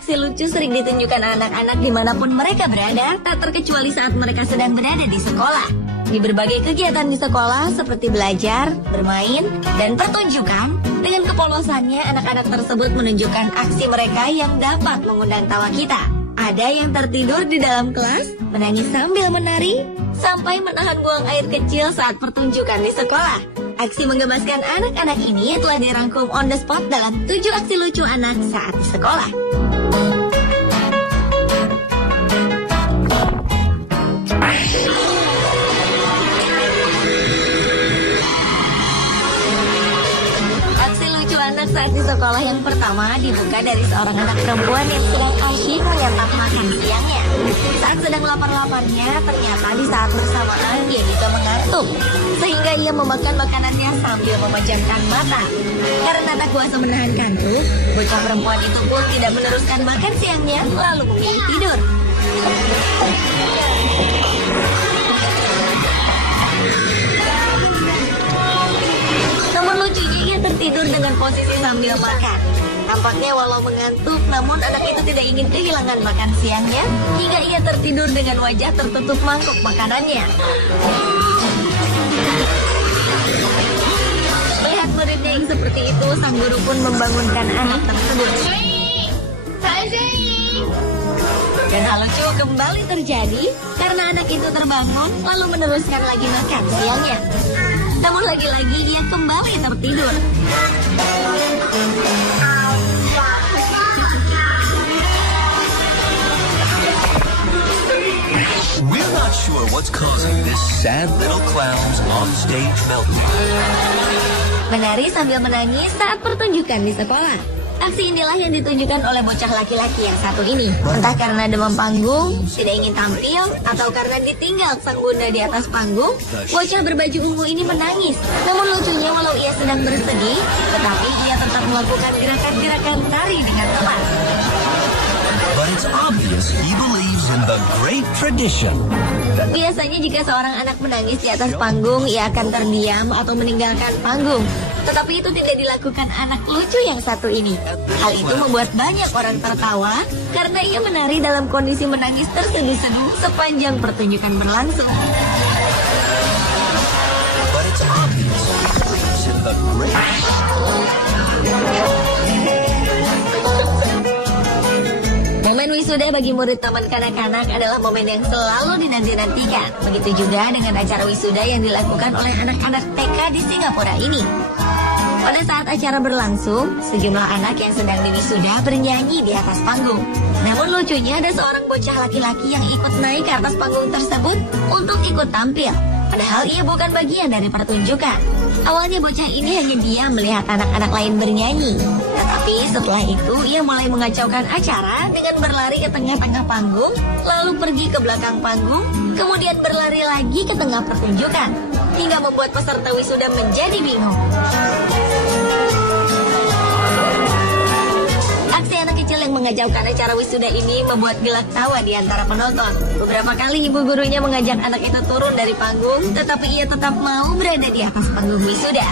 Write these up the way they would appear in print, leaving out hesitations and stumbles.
aksi lucu sering ditunjukkan anak-anak dimanapun mereka berada, tak terkecuali saat mereka sedang berada di sekolah. Di berbagai kegiatan di sekolah seperti belajar, bermain, dan pertunjukan, dengan kepolosannya anak-anak tersebut menunjukkan aksi mereka yang dapat mengundang tawa kita. Ada yang tertidur di dalam kelas, menangis sambil menari, sampai menahan buang air kecil saat pertunjukan di sekolah. Aksi menggemaskan anak-anak ini telah dirangkum on the spot dalam 7 aksi lucu anak saat di sekolah. Aksi lucu anak saat di sekolah yang pertama dibuka dari seorang anak perempuan yang sedang asyik menyantap makan siangnya. Saat sedang lapar-laparnya, ternyata di saat bersamaan dia juga mengantuk, sehingga ia memakan makanannya sambil memejamkan mata. Karena tak kuasa menahan kantuk, bocah perempuan itu pun tidak meneruskan makan siangnya, lalu memilih tidur. Namun lucunya ia tertidur dengan posisi sambil makan. Tampaknya walau mengantuk, namun anak itu tidak ingin kehilangan makan siangnya, hingga ia tertidur dengan wajah tertutup mangkuk makanannya. Melihat muridnya yang seperti itu, sang guru pun membangunkan anak tersebut. Dan hal lucu kembali terjadi karena anak itu terbangun lalu meneruskan lagi makan siangnya. Namun lagi-lagi ia kembali tertidur. We're not sure what's causing this sad little clown's on-stage meltdown. Menari sambil menangis saat pertunjukan di sekolah. Aksi inilah yang ditunjukkan oleh bocah laki-laki yang satu ini. Entah karena demam panggung, tidak ingin tampil, atau karena ditinggal sang bunda di atas panggung, bocah berbaju ungu ini menangis. Namun lucunya walau ia sedang bersedih, tetapi ia tetap melakukan gerakan-gerakan tari dengan tepat. But it's obvious he believes in the great tradition. Biasanya jika seorang anak menangis di atas panggung, ia akan terdiam atau meninggalkan panggung. Tetapi itu tidak dilakukan anak lucu yang satu ini. Hal itu membuat banyak orang tertawa karena ia menari dalam kondisi menangis terseduh-seduh sepanjang pertunjukan berlangsung. But it's obvious he believes in the great... Momen wisuda bagi murid taman kanak-kanak adalah momen yang selalu dinanti-nantikan. Begitu juga dengan acara wisuda yang dilakukan oleh anak-anak TK di Singapura ini. Pada saat acara berlangsung, sejumlah anak yang sedang diwisuda bernyanyi di atas panggung. Namun lucunya ada seorang bocah laki-laki yang ikut naik ke atas panggung tersebut untuk ikut tampil. Padahal ia bukan bagian dari pertunjukan. Awalnya bocah ini hanya diam melihat anak-anak lain bernyanyi. Tetapi setelah itu ia mulai mengacaukan acara dengan berlari ke tengah-tengah panggung, lalu pergi ke belakang panggung, kemudian berlari lagi ke tengah pertunjukan, hingga membuat peserta wisuda menjadi bingung. Aksi anak kecil yang mengacaukan acara wisuda ini membuat gelak tawa di antara penonton. Beberapa kali ibu gurunya mengajak anak itu turun dari panggung, tetapi ia tetap mau berada di atas panggung wisuda.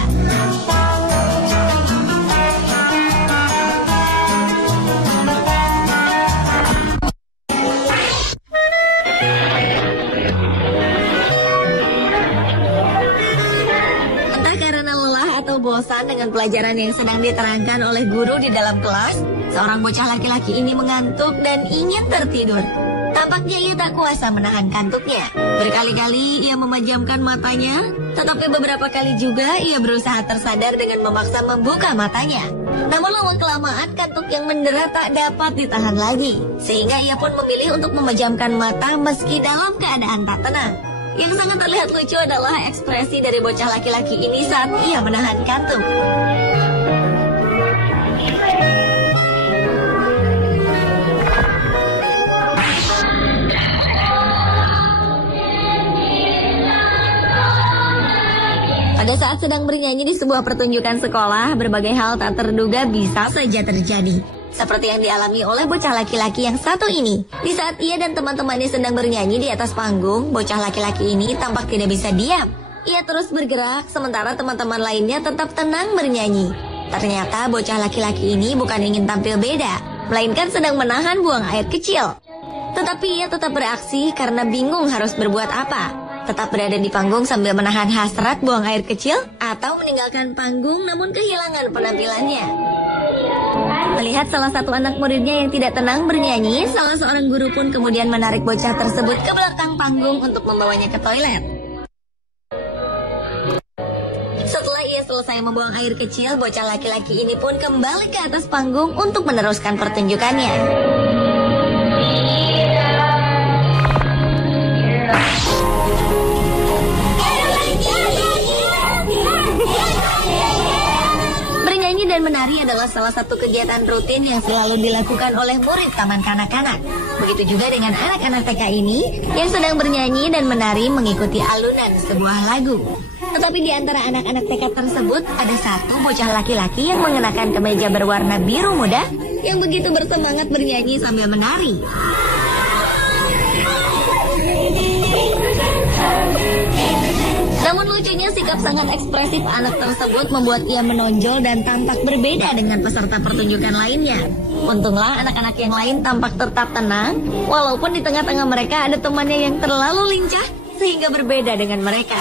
Bosan dengan pelajaran yang sedang diterangkan oleh guru di dalam kelas, seorang bocah laki-laki ini mengantuk dan ingin tertidur. Tampaknya ia tak kuasa menahan kantuknya. Berkali-kali ia memejamkan matanya, tetapi beberapa kali juga ia berusaha tersadar dengan memaksa membuka matanya. Namun lama-kelamaan kantuk yang mendera tak dapat ditahan lagi, sehingga ia pun memilih untuk memejamkan mata meski dalam keadaan tak tenang. Yang sangat terlihat lucu adalah ekspresi dari bocah laki-laki ini saat ia menahan kantuk. Pada saat sedang bernyanyi di sebuah pertunjukan sekolah, berbagai hal tak terduga bisa saja terjadi. Seperti yang dialami oleh bocah laki-laki yang satu ini. Di saat ia dan teman-temannya sedang bernyanyi di atas panggung, bocah laki-laki ini tampak tidak bisa diam. Ia terus bergerak, sementara teman-teman lainnya tetap tenang bernyanyi. Ternyata bocah laki-laki ini bukan ingin tampil beda, melainkan sedang menahan buang air kecil. Tetapi ia tetap beraksi karena bingung harus berbuat apa. Tetap berada di panggung sambil menahan hasrat buang air kecil, atau meninggalkan panggung namun kehilangan penampilannya. Melihat salah satu anak muridnya yang tidak tenang bernyanyi, salah seorang guru pun kemudian menarik bocah tersebut ke belakang panggung untuk membawanya ke toilet. Setelah ia selesai membuang air kecil, bocah laki-laki ini pun kembali ke atas panggung untuk meneruskan pertunjukannya. Bernyanyi dan menari adalah salah satu kegiatan rutin yang selalu dilakukan oleh murid taman kanak-kanak. Begitu juga dengan anak-anak TK ini yang sedang bernyanyi dan menari mengikuti alunan sebuah lagu. Tetapi di antara anak-anak TK tersebut ada satu bocah laki-laki yang mengenakan kemeja berwarna biru muda yang begitu bersemangat bernyanyi sambil menari. Namun lucunya sikap sangat ekspresif anak tersebut membuat ia menonjol dan tampak berbeda dengan peserta pertunjukan lainnya. Untunglah anak-anak yang lain tampak tetap tenang, walaupun di tengah-tengah mereka ada temannya yang terlalu lincah sehingga berbeda dengan mereka.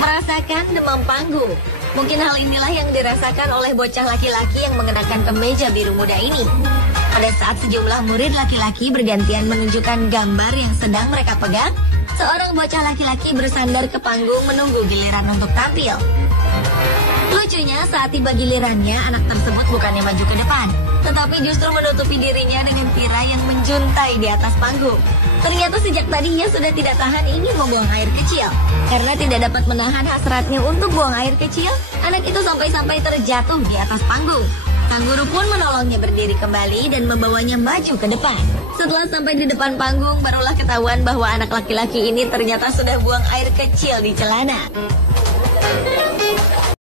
Merasakan demam panggung. Mungkin hal inilah yang dirasakan oleh bocah laki-laki yang mengenakan kemeja biru muda ini. Pada saat sejumlah murid laki-laki bergantian menunjukkan gambar yang sedang mereka pegang, seorang bocah laki-laki bersandar ke panggung menunggu giliran untuk tampil. Lucunya saat tiba gilirannya, anak tersebut bukannya maju ke depan, tetapi justru menutupi dirinya dengan tirai yang menjuntai di atas panggung. Ternyata sejak tadi ia sudah tidak tahan ingin membuang air kecil. Karena tidak dapat menahan hasratnya untuk buang air kecil, anak itu sampai-sampai terjatuh di atas panggung. Sang guru pun menolongnya berdiri kembali dan membawanya maju ke depan. Setelah sampai di depan panggung, barulah ketahuan bahwa anak laki-laki ini ternyata sudah buang air kecil di celana.